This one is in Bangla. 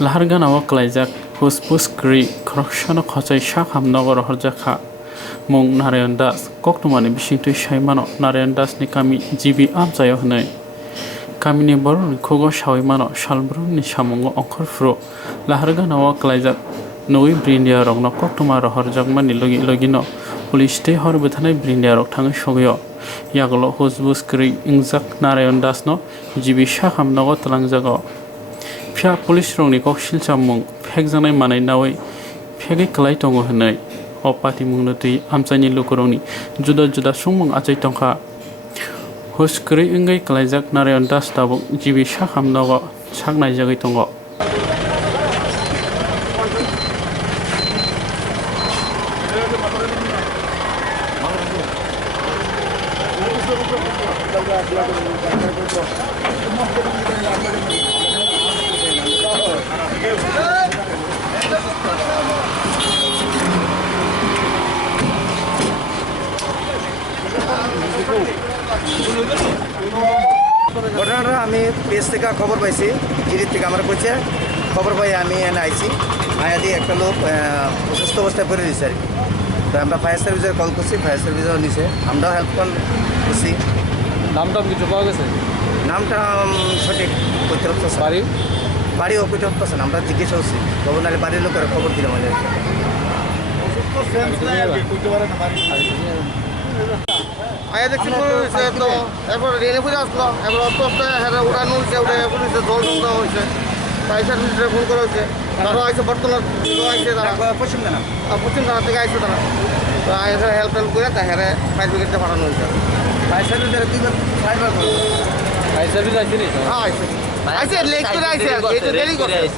Laharganawa kwlaijak huspus kwrwi khoroksano khosai sakham nogor horjakha mung Narayan Das koktumani bisingtui saimano Narayan Das ni kami jibi amchayo hwnwi kamini borok khogo sawaimano salbrumni samungo ongkhorfru laharganawa kwlaijak nui brindia rokno koktuma horjakmani logino police tei horbo thanai brindia rok thangwi sogyo yagulo huspus kwrwi ingjak Narayan Das no jibi sakham nogo twlangjago Pia police rongni kok silchamung phekjanai manai nawai phegi klai tongo hwnwi o pati mungno tui amchaini lukurongni juda juda sungmung achai tongkha huskri ingai klaijak Narayan Das Tabuk jibi sakham nogo saknai jagoi tongo ঘটনাটা আমি পেজ থেকে খবর পাইছি জিরির থেকে আমার কইছে খবর পাই আমি এনে আইছি আয়া দিয়ে একটা লোক অসুস্থ অবস্থায় পড়ে দিয়েছে আর কি তো আমরা ফায়ার সার্ভিসে কল করছি ফায়ার সার্ভিসও নিছে আমরাও হেল্প করছি নামটা কিছু পাওয়া গেছে নামটা সঠিক করতে হচ্ছে বাড়িও করতে হচ্ছে আমরা জিজ্ঞেস করছি খবর নাহলে বাড়ির লোকের খবর দিলাম আমাদের আয়া দেখছি তো এরপর রেলে বুঝে আসলো এবার অত হেরে উড়ানো হয়েছে উড়ে পুলিশে জল দেওয়া হয়েছে ফায়ার সার্ভিসে ফোন করা হয়েছে তারাও আইসে বর্তমান আইসে তারা পশ্চিম থানা থেকে আইসে তারা তো আইসে হেল্প করে তা হেরে ফায়ার ব্রিগেডে পাঠানো হয়েছে ফায়ার সার্ভিস ফায়ার সার্ভিস আছে নি হ্যাঁ আইসে লেট করে আইসে আর কি দেরি করছে